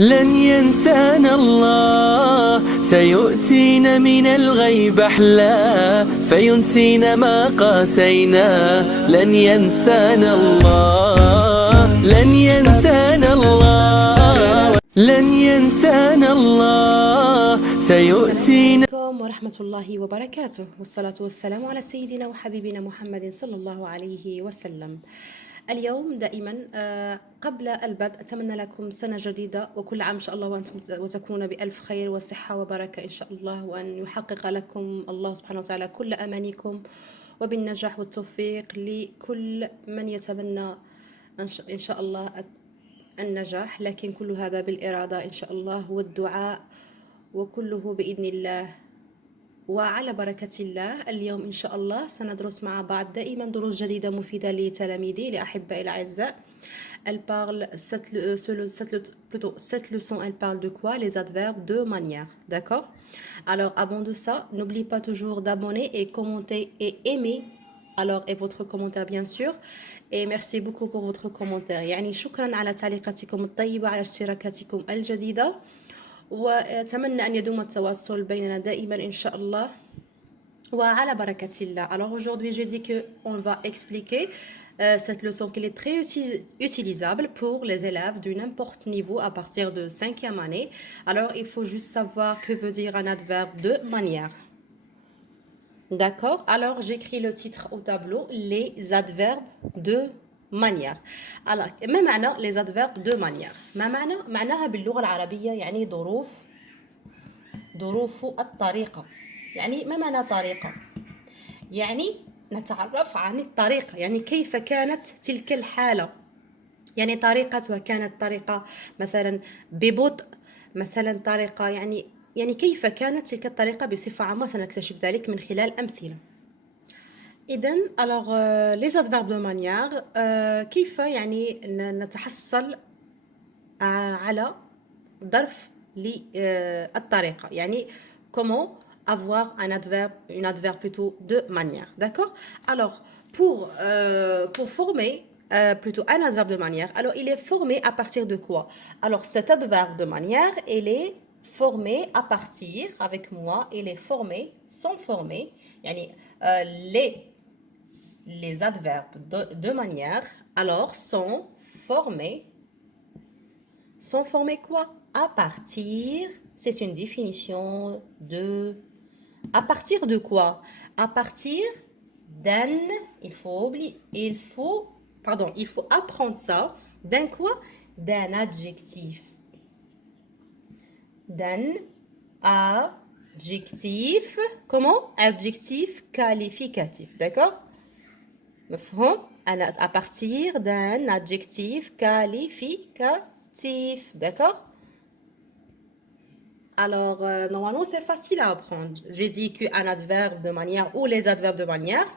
لن ينسانا الله سيؤتينا من الغيب أحلى فينسينا ما قاسينا لن ينسانا الله لن ينسانا الله لن ينسانا الله سيؤتينا عليكم ورحمة الله وبركاته والصلاة والسلام على سيدنا وحبيبنا محمد صلى الله عليه وسلم. اليوم دائما قبل البدء أتمنى لكم سنة جديدة وكل عام إن شاء الله وأنتم وتكونون بألف خير وصحة وبركة إن شاء الله، وأن يحقق لكم الله سبحانه وتعالى كل أمانيكم وبالنجاح والتوفيق لكل من يتمنى إن شاء الله النجاح، لكن كل هذا بالإرادة إن شاء الله والدعاء، وكله بإذن الله وعلى بركة الله. اليوم إن شاء الله سندرس مع بعض دائما دروس جديدة مفيدة لتلاميذي لأحبائي الأعزاء. Cette leçon, elle parle de quoi? Les adverbes de manière, d'accord? Alors, avant de ça, n'oublie pas toujours d'abonner et commenter et aimer. Alors, et votre commentaire bien sûr. Et merci beaucoup pour votre commentaire. يعني شكرا على تعليقاتكم الطيبة، على اشتراكاتكم الجديدة، وأتمنى أن يدوم التواصل بيننا دائما إن شاء الله وعلى بركة الله. Alors aujourd'hui j'ai dit qu'on va expliquer cette leçon qui est très utilisable pour les élèves de n'importe niveau à partir de 5e année. Alors il faut juste savoir que veut dire un adverbe de manière. D'accord? Alors j'écris le titre au tableau, les adverbes de manière. alors ما معنى les adverbes de manière؟ ما معناها باللغة العربية؟ يعني ظروف الطريقة. يعني ما معنى طريقة؟ يعني نتعرف عن الطريقة، يعني كيف كانت تلك الحالة، يعني طريقتها كانت طريقة مثلا ببطء، مثلا طريقة يعني كيف كانت تلك الطريقة بصفة عامة، سنكتشف ذلك من خلال أمثلة. إذن alors les adverbes de manière كيف يعني نتحصل على ظرف للطريقة، يعني comment avoir un adverbe plutôt de manière, d'accord? Alors pour former plutôt un adverbe de manière, alors il est formé à partir de quoi? Alors cet adverbe de manière, il est formé à partir, avec moi, il est formé, sont formés, يعني les adverbes de manière, alors sont formés quoi? À partir, c'est une définition de... À partir de quoi? À partir d'un... Il faut apprendre ça. D'un quoi? D'un adjectif. D'un adjectif. Comment? Adjectif qualificatif. D'accord? À partir d'un adjectif qualificatif. D'accord? Alors, normalement, c'est facile à apprendre. J'ai dit qu'un adverbe de manière ou les adverbes de manière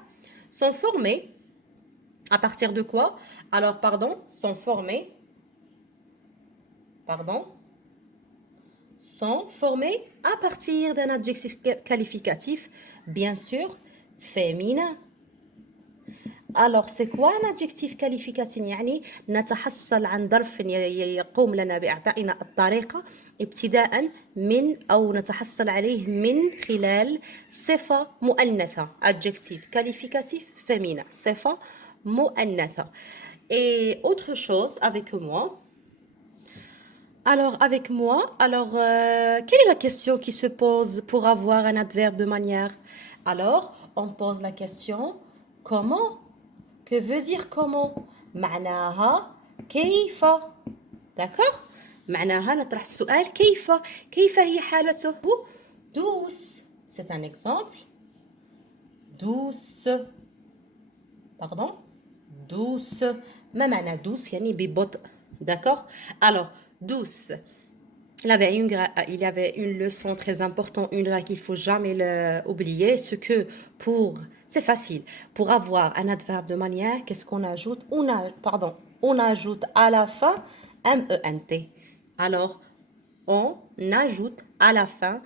sont formés à partir de quoi? Alors, sont formés à partir d'un adjectif qualificatif, bien sûr, féminin. Alors c'est quoi un adjectif qualificatif؟ يعني نتحصل عن ظرف يقوم لنا بإعطائنا الطريقة ابتداء من أو نتحصل عليه من خلال صفة مؤنثة. adjectif qualificatif féminin, صفة مؤنثة. Et autre chose avec moi. Alors quelle est la question qui se pose pour avoir un adverbe de manière? Alors on pose la question comment? Que veut dire comment؟ معناها كيف. d'accord؟ معناها نطرح السؤال كيف هي حالته؟ douce. c'est un exemple. douce. ما معنى douce؟ يعني ببطء. d'accord؟ alors douce. Il y avait une leçon très importante, une règle qu'il ne faut jamais oublier, c'est que c'est facile, pour avoir un adverbe de manière, qu'est-ce qu'on ajoute? On ajoute à la fin MENT. Alors, on ajoute à la fin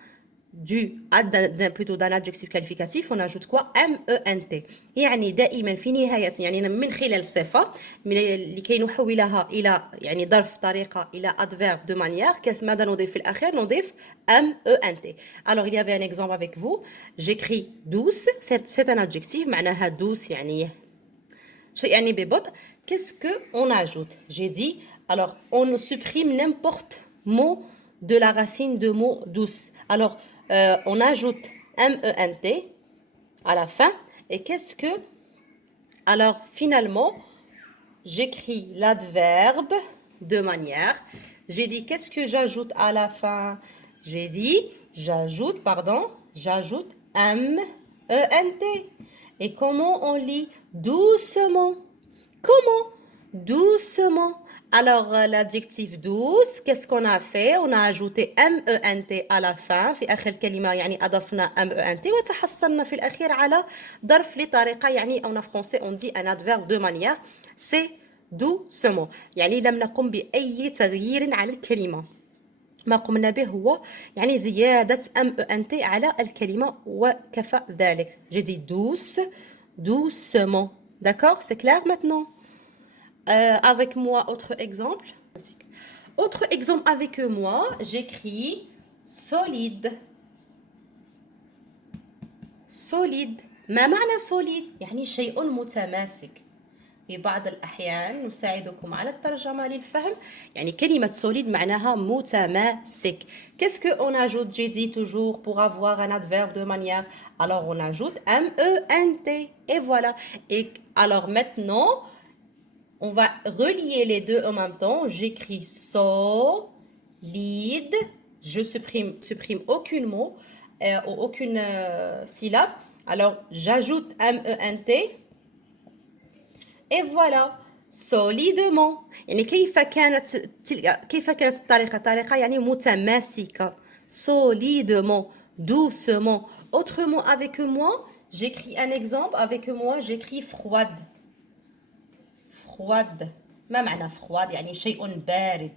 plutôt d'un adjectif qualificatif, on ajoute quoi? ment. يعني دائما في نهاية يعني من خلال صفة لكي نحولها إلى يعني ظرف طريقة إلى adverbe de manière ماذا نضيف في الأخير؟ نضيف ment. Alors il y avait un exemple avec vous. J'écris douce, c'est un adjectif معناها douce يعني شيء يعني ببطء. Qu'est-ce que on ajoute? J'ai dit alors on supprime n'importe mot de la racine de mot douce. Alors on ajoute ment à la fin. Et qu'est-ce que... Alors, finalement, j'écris l'adverbe de manière. J'ai dit, qu'est-ce que j'ajoute à la fin? J'ai dit, j'ajoute ment. Et comment on lit? Doucement. Comment? Doucement. Alors, l'adjectif douce, qu'est-ce qu'on a fait? On a ajouté ment à la fin. في آخر الكلمة يعني أضفنا ment وتحصلنا في الأخير على ظرف لطريقة يعني أو en français on dit un adverbe de manière. C'est doucement. يعني لم نقم بأي تغيير على الكلمة. ما قمنا به هو يعني زيادة ment على الكلمة وكفى ذلك. J'ai dit douce, doucement. D'accord? C'est clair maintenant? Avec moi, autre exemple. Autre exemple avec moi, j'écris solide. solide. ما معنى solide؟ يعني شيء متماسك. في بعض الأحيان نساعدكم على الترجمة للفهم. يعني كلمة solide معناها متماسك. Qu'est-ce qu'on ajoute? J'ai dit toujours pour avoir un adverbe de manière. Alors on ajoute ment. Et voilà. Et alors maintenant, on va relier les deux en même temps. J'écris solide. Je supprime aucun mot ou aucune syllabe. Alors, j'ajoute ment. Et voilà. solidement. يعني كيف كانت الطريقة؟ طريقة يعني متماسكة. solidement. doucement. Autrement avec moi, j'écris un exemple. Avec moi, j'écris froide. froide. ما معنى froide؟ يعني شيء بارد.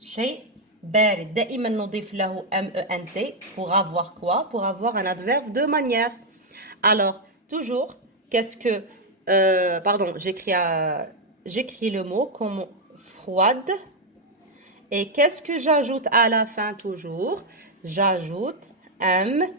شيء بارد. دائما نضيف له ment pour avoir quoi? Pour avoir un adverbe de manière. Alors, toujours, qu'est-ce que... pardon, j'écris le mot comme froide. Et qu'est-ce que j'ajoute à la fin toujours? J'ajoute ment.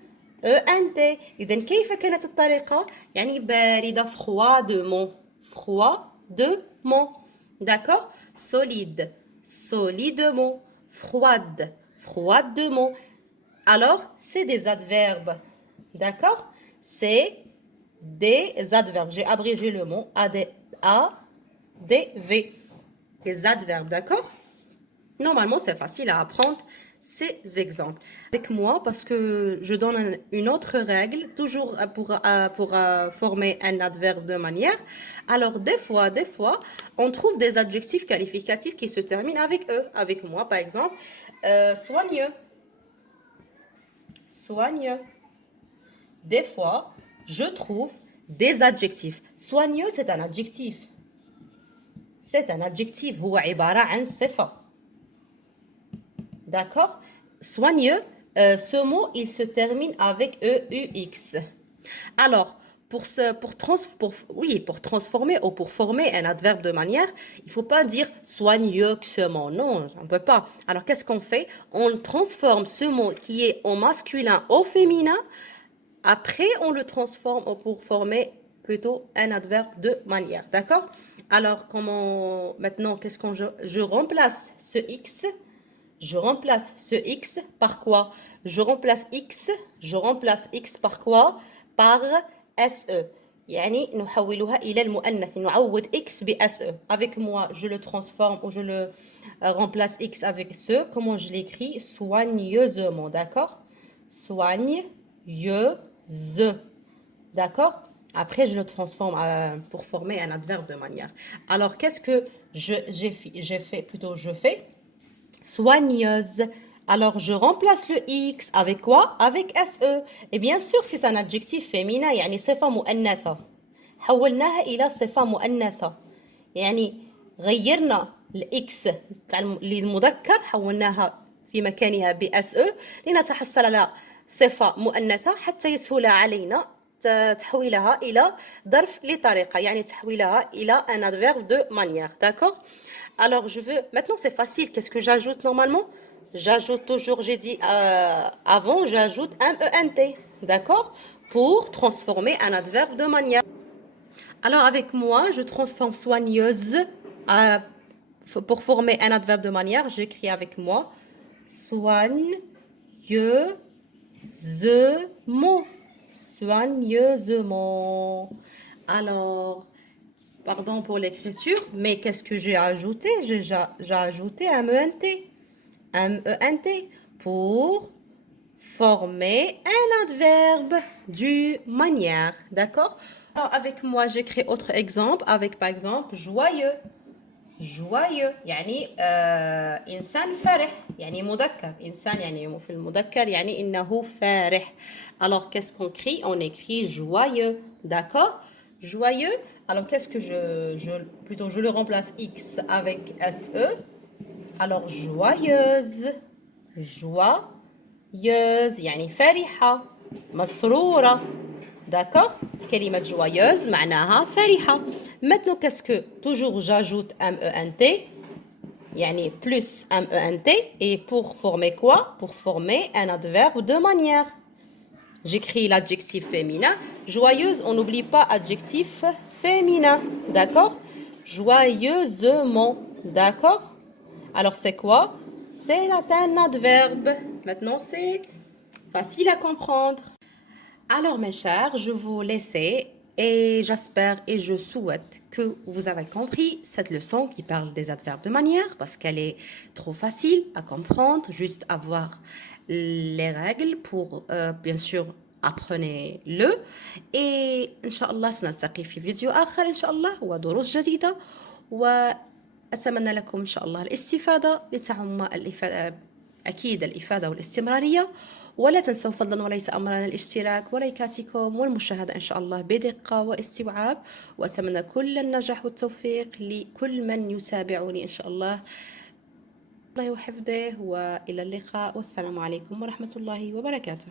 إذن كيف كانت الطريقة؟ يعني باردة froidement. froidement. D'accord? Solide. solidement. Froide. froidement. Alors, c'est des adverbes. D'accord? C'est des adverbes. J'ai abrégé le mot A-D-V. Des adverbes, d'accord? Normalement, c'est facile à apprendre ces exemples. Avec moi, parce que je donne une autre règle, toujours pour former un adverbe de manière. Alors, des fois, on trouve des adjectifs qualificatifs qui se terminent avec eux. Avec moi, par exemple, soigneux. Soigneux. Des fois, je trouve des adjectifs. Soigneux, c'est un adjectif. C'est un adjectif. هو عبارة عن صفة. D'accord? Soigneux, ce mot, il se termine avec EUX. Alors, pour transformer ou pour former un adverbe de manière, il ne faut pas dire soigneusement. Non, on ne peut pas. Alors, qu'est-ce qu'on fait? On transforme ce mot qui est au masculin au féminin. Après, on le transforme pour former plutôt un adverbe de manière. D'accord? Alors, maintenant, qu'est-ce qu'on je remplace ce X? Je remplace ce X par quoi? Je remplace X par quoi? Par SE. يعني نحولها إلى المؤنث. نعوض X ب SE. Avec moi, je le transforme ou je le remplace X avec ce. Comment je l'écris? Soigneusement. D'accord? Soigneuse. D'accord? Après, je le transforme pour former un adverbe de manière. Alors, qu'est-ce que j'ai fait? Plutôt, je fais soigneuse. Alors, je remplace le X avec quoi? Avec SE. Et bien sûr, c'est un adjectif féminin, يعني صفة مؤنثة. حولناها إلى صفة مؤنثة. يعني غيرنا الإكس للمذكر حولناها في مكانها ب SE لنتحصل على صفة مؤنثة حتى يسهل علينا تحويلها إلى ظرف لطريقة، يعني تحويلها إلى un adverbe de manière, d'accord? Alors je veux, maintenant c'est facile, qu'est-ce que j'ajoute normalement? J'ajoute toujours, j'ai dit avant, j'ajoute un ENT, d'accord? Pour transformer un adverbe de manière. Alors avec moi, je transforme soigneuse pour former un adverbe de manière, j'écris avec moi soigneusement. Soigneusement. Alors, pardon pour l'écriture, mais qu'est-ce que j'ai ajouté? J'ai ajouté un ENT. Un ENT pour former un adverbe du manière. D'accord? Alors, avec moi, j'écris autre exemple avec, par exemple, joyeux. joyeux يعني إنسان فرح يعني مذكر إنسان يعني في المذكر يعني إنه فرح. Alors qu'est-ce qu'on écrit? On écrit joyeux, d'accord? Joyeux. Alors qu'est-ce que plutôt je le remplace X avec SE. Alors joyeuse, joyeuse يعني فرحة مسرورة. D'accord? كلمة joyeuse معناها فرحة. Maintenant, qu'est-ce que toujours j'ajoute MENT, يعني plus MENT, et pour former quoi? Pour former un adverbe de manière. J'écris l'adjectif féminin. Joyeuse, on n'oublie pas adjectif féminin. D'accord? Joyeusement. D'accord? Alors, c'est quoi? C'est un adverbe. Maintenant, c'est facile à comprendre. Alors mes chers, je vous laisse et j'espère et je souhaite que vous avez compris cette leçon qui parle des adverbes de manière parce qu'elle est trop facile à comprendre, juste avoir les règles pour bien sûr apprenez-le et إن سنلتقي في فيديو آخر إن شاء الله ودروس جديدة وأتمنى لكم إن شاء الله الاستفادة لتعم أكيد الإفادة والاستمرارية ولا تنسوا فضلا وليس أمرا الاشتراك ولايكاتكم والمشاهدة إن شاء الله بدقة واستوعاب وأتمنى كل النجاح والتوفيق لكل من يتابعني إن شاء الله. الله وحفظه وإلى اللقاء والسلام عليكم ورحمة الله وبركاته.